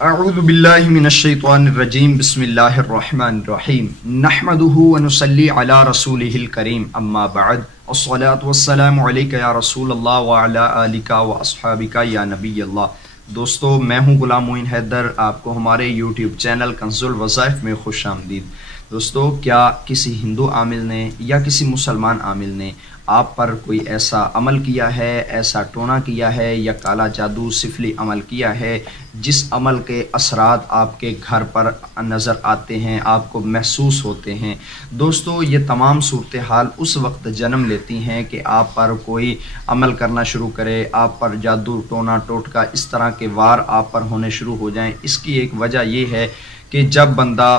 اعوذ باللہ من الشیطان الرجیم بسم اللہ الرحمن الرحیم نحمده ونصلی علی رسولہ الکریم اما بعد الصلاة والسلام علیک یا رسول اللہ وعلی آلک واصحابک یا نبی اللہ۔ دوستو، میں ہوں غلام معین حیدر، آپ کو ہمارے یوٹیوب چینل کنز الوظائف میں خوش آمدید۔ دوستو، کیا کسی ہندو عامل نے یا کسی مسلمان عامل نے آپ پر کوئی ایسا عمل کیا ہے، ایسا ٹونا کیا ہے یا کالا جادو سفلی عمل کیا ہے جس عمل کے اثرات آپ کے گھر پر نظر آتے ہیں، آپ کو محسوس ہوتے ہیں؟ دوستو، یہ تمام صورتحال اس وقت جنم لیتی ہیں کہ آپ پر کوئی عمل کرنا شروع کرے، آپ پر جادو ٹونا ٹوٹکا اس طرح کے وار آپ پر ہونے شروع ہو جائیں۔ اس کی ایک وجہ یہ ہے کہ جب بندہ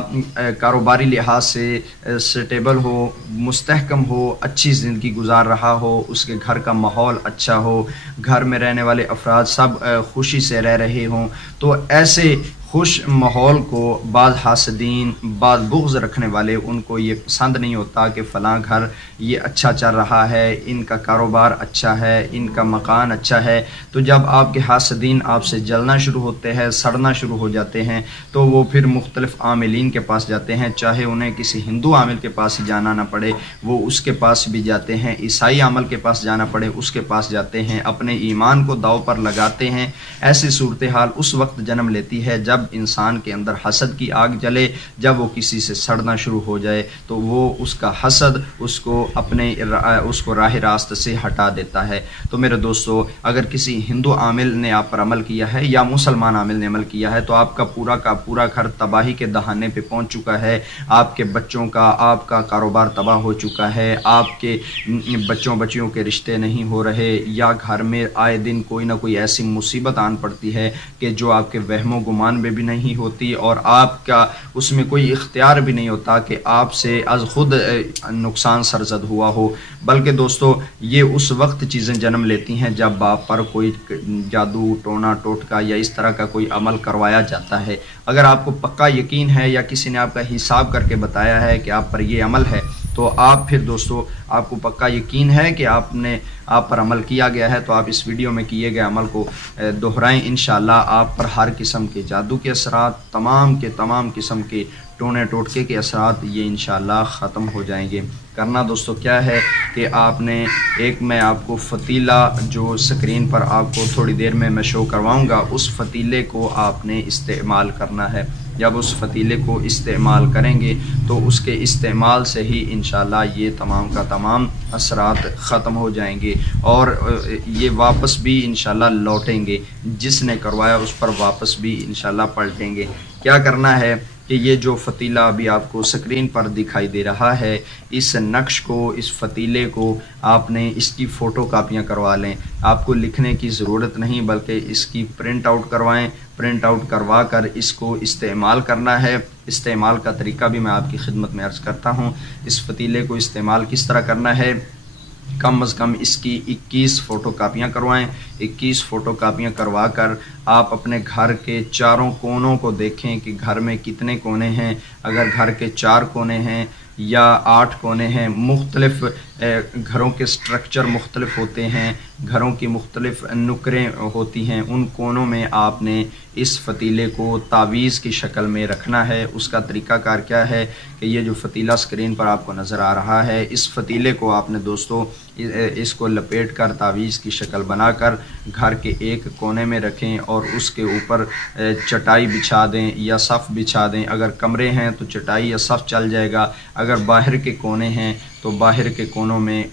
کاروباری لحاظ سے سٹیبل ہو، مستحکم ہو، اچھی زندگی گزار رہا ہو، اس کے گھر کا ماحول اچھا ہو، گھر میں رہنے والے افراد سب خوشی سے رہ رہے ہوں، تو ایسے خوش ماحول کو بعض حاسدین، بعض بغض رکھنے والے، ان کو یہ پسند نہیں ہوتا کہ فلاں گھر یہ اچھا چل رہا ہے، ان کا کاروبار اچھا ہے، ان کا مکان اچھا ہے۔ تو جب آپ کے حاسدین آپ سے جلنا شروع ہوتے ہیں، سڑنا شروع ہو جاتے ہیں، تو وہ پھر مختلف عاملین کے پاس جاتے ہیں، چاہے انہیں کسی ہندو عامل کے پاس ہی جانا نہ پڑے، وہ اس کے پاس بھی جاتے ہیں، عیسائی عامل کے پاس جانا پڑے اس کے پاس جاتے ہیں، اپنے ایمان کو داؤ پر لگاتے ہیں۔ ایسی صورتحال اس وقت جنم لیتی ہے جب انسان کے اندر حسد کی آگ جلے، جب وہ کسی سے سڑنا شروع ہو جائے تو وہ اس کا حسد اس کو راہ راست سے ہٹا دیتا ہے۔ تو میرے دوستو، اگر کسی ہندو عامل نے آپ پر عمل کیا ہے یا مسلمان عامل نے عمل کیا ہے تو آپ کا پورا گھر تباہی کے دہانے پہ پہنچ چکا ہے، آپ کے بچوں کا، آپ کا کاروبار تباہ ہو چکا ہے، آپ کے بچیوں کے رشتے نہیں ہو رہے، یا گھر میں آئے دن کوئی نہ کوئی ایسی مصیبت آن پڑتی ہے کہ جو آپ کے وہم و گمان میں بھی نہیں ہوتی اور آپ کا اس میں کوئی اختیار بھی نہیں ہوتا کہ آپ سے از خود نقصان سرزد ہوا ہو۔ بلکہ دوستو، یہ اس وقت چیزیں جنم لیتی ہیں جب آپ پر کوئی جادو ٹونا ٹوٹکا یا اس طرح کا کوئی عمل کروایا جاتا ہے۔ اگر آپ کو پکا یقین ہے یا کسی نے آپ کا حساب کر کے بتایا ہے کہ آپ پر یہ عمل ہے، تو آپ پھر دوستو، آپ کو پکا یقین ہے کہ آپ پر عمل کیا گیا ہے، تو آپ اس ویڈیو میں کیے گئے عمل کو دہرائیں۔ انشاءاللہ آپ پر ہر قسم کے جادو کے اثرات، تمام قسم کے ٹونے ٹوٹکے کے اثرات یہ انشاءاللہ ختم ہو جائیں گے۔ کرنا دوستو کیا ہے کہ آپ نے میں آپ کو فتیلہ جو سکرین پر آپ کو تھوڑی دیر میں شو کرواؤں گا، اس فتیلے کو آپ نے استعمال کرنا ہے۔ جب اس فتیلے کو استعمال کریں گے تو اس کے استعمال سے ہی انشاءاللہ یہ تمام کا تمام اثرات ختم ہو جائیں گے اور یہ واپس بھی انشاءاللہ لوٹیں گے، جس نے کروایا اس پر واپس بھی انشاءاللہ پلٹیں گے۔ کیا کرنا ہے کہ یہ جو فتیلہ ابھی آپ کو سکرین پر دکھائی دے رہا ہے، اس نقش کو، اس فتیلے کو آپ نے اس کی فوٹو کاپیاں کروا لیں۔ آپ کو لکھنے کی ضرورت نہیں، بلکہ اس کی پرنٹ آؤٹ کروائیں۔ پرنٹ آؤٹ کروا کر اس کو استعمال کرنا ہے۔ استعمال کا طریقہ بھی میں آپ کی خدمت میں عرض کرتا ہوں۔ اس فتیلے کو استعمال کس طرح کرنا ہے؟ کم از کم اس کی 21 فوٹو کاپیاں کروائیں۔ 21 فوٹو کاپیاں کروا کر آپ اپنے گھر کے چاروں کونوں کو دیکھیں کہ گھر میں کتنے کونے ہیں۔ اگر گھر کے 4 کونے ہیں یا 8 کونے ہیں، مختلف گھروں کے سٹرکچر مختلف ہوتے ہیں، گھروں کی مختلف نکریں ہوتی ہیں، ان کونوں میں آپ نے اس فتیلے کو تعویذ کی شکل میں رکھنا ہے۔ اس کا طریقہ کار کیا ہے کہ یہ جو فتیلہ سکرین پر آپ کو نظر آ رہا ہے، اس فتیلے کو آپ نے دوستو اس کو لپیٹ کر تعویذ کی شکل بنا کر گھر کے ایک کونے میں رکھیں اور اس کے اوپر چٹائی بچھا دیں یا صف بچھا دیں۔ اگر کمرے ہیں تو چٹائی یا صف چل جائے گا، اگر باہر کے کونے ہیں تو باہر کے کونوں میں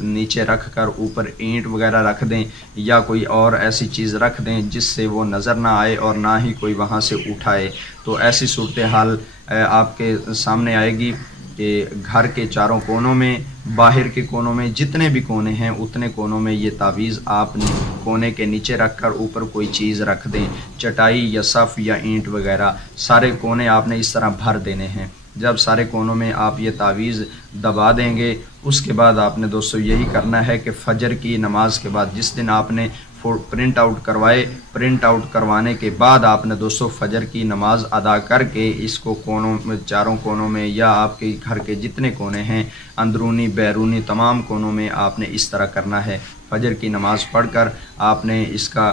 نیچے رکھ کر اوپر اینٹ وغیرہ رکھ دیں یا کوئی اور ایسی چیز رکھ دیں جس سے وہ نظر نہ آئے اور نہ ہی کوئی وہاں سے اٹھائے۔ تو ایسی صورتحال آپ کے سامنے آئے گی کہ گھر کے چاروں کونوں میں، باہر کے کونوں میں، جتنے بھی کونے ہیں اتنے کونوں میں یہ تعویذ آپ نے کونے کے نیچے رکھ کر اوپر کوئی چیز رکھ دیں، چٹائی یا صف یا اینٹ وغیرہ، سارے کونے آپ نے اس طرح بھر دینے ہیں۔ جب سارے کونوں میں آپ یہ تعویذ دبا دیں گے، اس کے بعد آپ نے دوستو یہی کرنا ہے کہ فجر کی نماز کے بعد، جس دن آپ نے پرنٹ آؤٹ کروائے، پرنٹ آؤٹ کروانے کے بعد آپ نے دوستو فجر کی نماز ادا کر کے اس کو کونوں میں، چاروں کونوں میں یا آپ کے گھر کے جتنے کونے ہیں، اندرونی بیرونی تمام کونوں میں آپ نے اس طرح کرنا ہے۔ فجر کی نماز پڑھ کر آپ نے اس کا